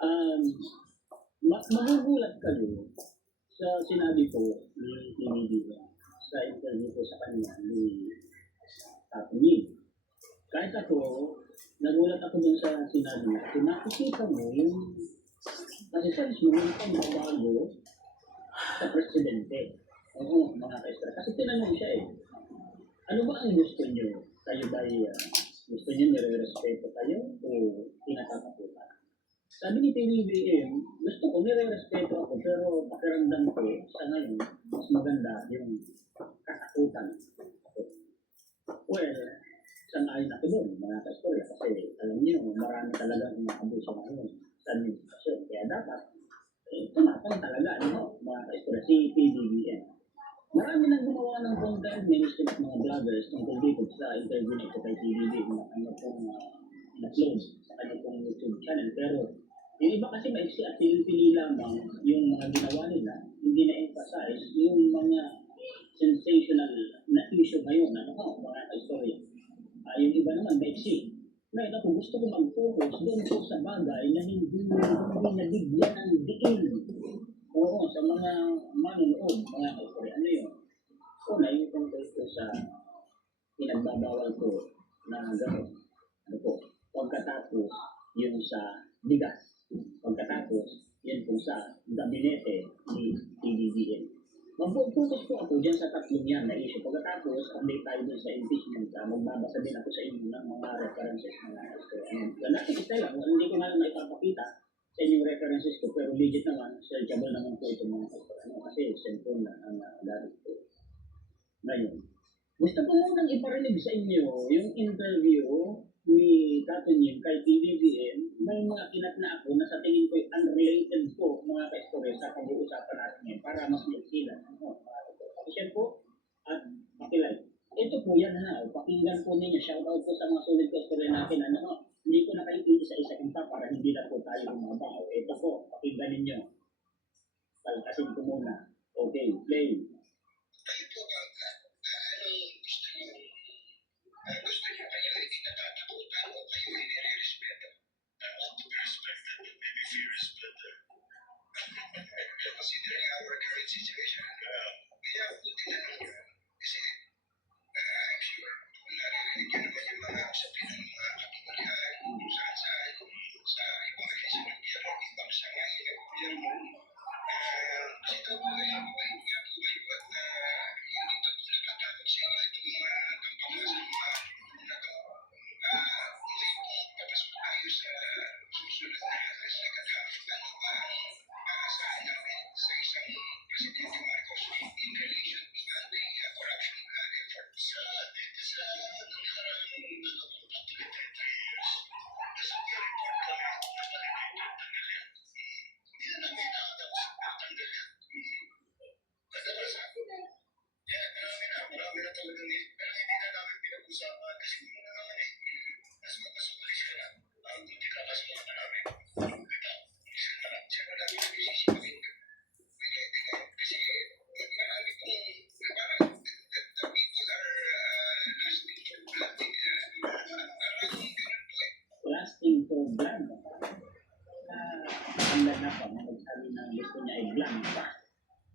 Um, Magugulat kayo sa sinabi ko ni Pinibigyan sa interview ko sa kanya ni Tapuni. Kahit ako, nagulat ako dun sa sinabi niya. Kasi nakikita mo yung kasi sense mo yung pagbabago sa presidente. Oo, mga kaistra. Kasi tinanong siya eh, ano ba ang gusto niyo? Kayo ba gusto niyo nire-respeto kayo o tinatatakutan? Sabi ni PBBM, gusto ko nire-respeto ako pero pakiramdam ko sa ngayon, mas maganda yung katakutan ako. Well, sang-ayon ako doon, mga ka-istorya, kasi alam niyo, marami talaga umaabuso ngayon sa administrasyon. Kaya dapat, tumatang talaga, mga ka-istorya, si PBBM. Marami nang gumawa ng content, ministry of mga vloggers, tungkol dito sa interview na ito kay PBBM na kanya pong na-upload sa kanya pong YouTube channel. Pero yung iba kasi maiksi at pili lamang yung mga ginawa nila, hindi na-emphasize yung mga sensational na issue ngayon, mga ka-istorya. Yung iba naman, maiksi. Ngayon ako gusto ko mag-focus doon po sa bagay na hindi nabigyan ng diin. Oo, sa mga manonood, mga ka-istorya. Ano yun? Una, yung tungkol ko sa pinagbabawal ko na gano'n. Ano po? Pagkatapos, yung sa bigas. Pagkatapos, yun po sa gabinete ni PBBM. Mag-focus po ako dyan sa tatlong yan na issue. Pagkatapos, update tayo dun sa impeachment. Magbabasa din ako sa inyo ng mga references na nakikita lang. Hindi ko nga lang naipapakita sa inyong references ko, pero legit naman, searchable naman po itong mga kasi cellphone na ang gamit ko. Ngayon, gusto ko munang iparinig sa inyo yung interview ni Katunying kay PBBM. May mga kinat na ako na sa tingin ko unrelated po mga ka-istorya sa pag-uusapan natin ngayon para mas maiksilan. Pakishare po at pakilike. Ito po yan pakinggan po ninyo. Shoutout po sa mga sulit ka-istorya natin. Hindi ko na kayo isa-isa pa para hindi na po tayo umabaw. Ito po, pakinggan ninyo. Palkasin ko muna. Okay, play. Kayo po ba, gusto niyo kayo hindi natatakutan o kayo hindi nire-respeto? I want to be respected, but maybe fear is better. Considering our current situation, kaya ako tinanong niyo. Kasi, I'm sure, narinig niyo naman yung mga usapin ng mga kapitalihan kung saan sa ibang agency ng gobyerno, ibang sangahin ng gobyerno. Kasi ito po ay mabait nga po kayo at hindi ito po natatakot sa inyo itong mga kampamasan na ito. Ilay po papasok tayo sa susunod na address na kadahap. Ano ba ang asahan namin sa isang Presidente Marcos in relation to anti-corruption efforts? Sa nakarang 23 years, nasa report kami na validated na left. Hindi na namin na-announce ang tanggal yan. Kadalasan, marami na talagang pero hindi na namin pinag-usapan kasi kung na naman mas mapasukalis ka na. Ang hindi kakasuhan na namin. Kita, isa na lang. Siya na lang yung nagsisipagin ka. Kasi marami pong parang the people are lasting for blood. Maraming ganun po eh. Lasting for blood. Handa na pa, magsabi ng gusto niya ay blanca.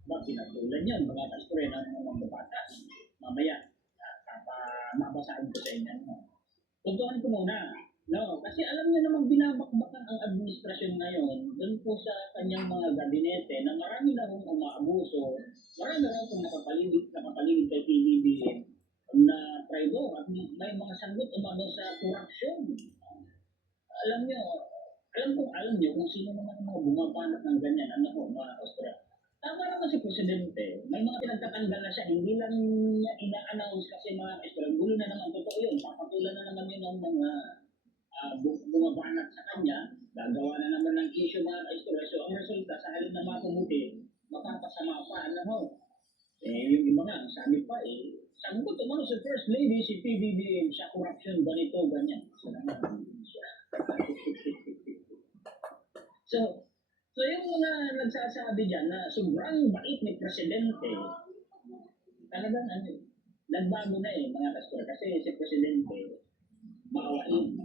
Ba, pinatulan yan, mga kastre ng mga batas. Mamaya, mabasahin ko sa inyo. Tuntuhan ko muna. No, kasi alam niyo namang binabakbakan ang administrasyon ngayon doon po sa kanyang mga gabinete na marami na hong umaabuso, marami na hong nakapaligid kay PBBM na traidor at may mga sanggot umano sa korupsyon. Alam niyo kung sino naman ang mga bumabanat ng ganyan, mga Austria. Tama naman si Presidente, may mga pinagtatanggal na siya, hindi lang niya ina-announce kasi mga Austria, gulo na naman, totoo yun, papatulan na naman yun ng mga bumabanat sa kanya, gagawa na naman ng issue mga Austria. So ang resulta, sa halip na mapabuti, mapapasama pa, yung iba nga, sabi pa sangkot umano si First Lady, si PBBM, sa corruption, ganito, ganyan. So yung mga nagsasabi dyan na sobrang bait ni Presidente, talagang nagbago na mga kastor. Kasi si Presidente, maawain.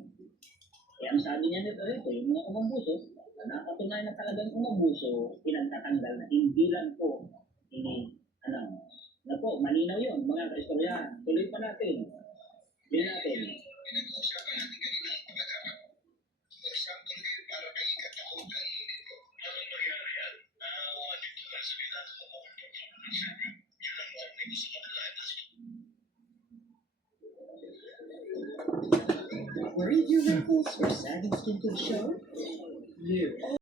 ang sabi niya nito, yung mga umabuso, nakatunayan na talagang umabuso, pinagtatanggal na hindi lang po, na po, malinaw yun, mga kaistorya. Tuloy pa natin. Tuloy natin. Pinag-uusapan natin kanina ng pagkakapat. For example, kayo para kay katakutan, hindi po. Ano nangyari yan? Dito lang sa Milano, yun ang narinig ko sa kanila. Worried your wrinkles or sagging skin could show? You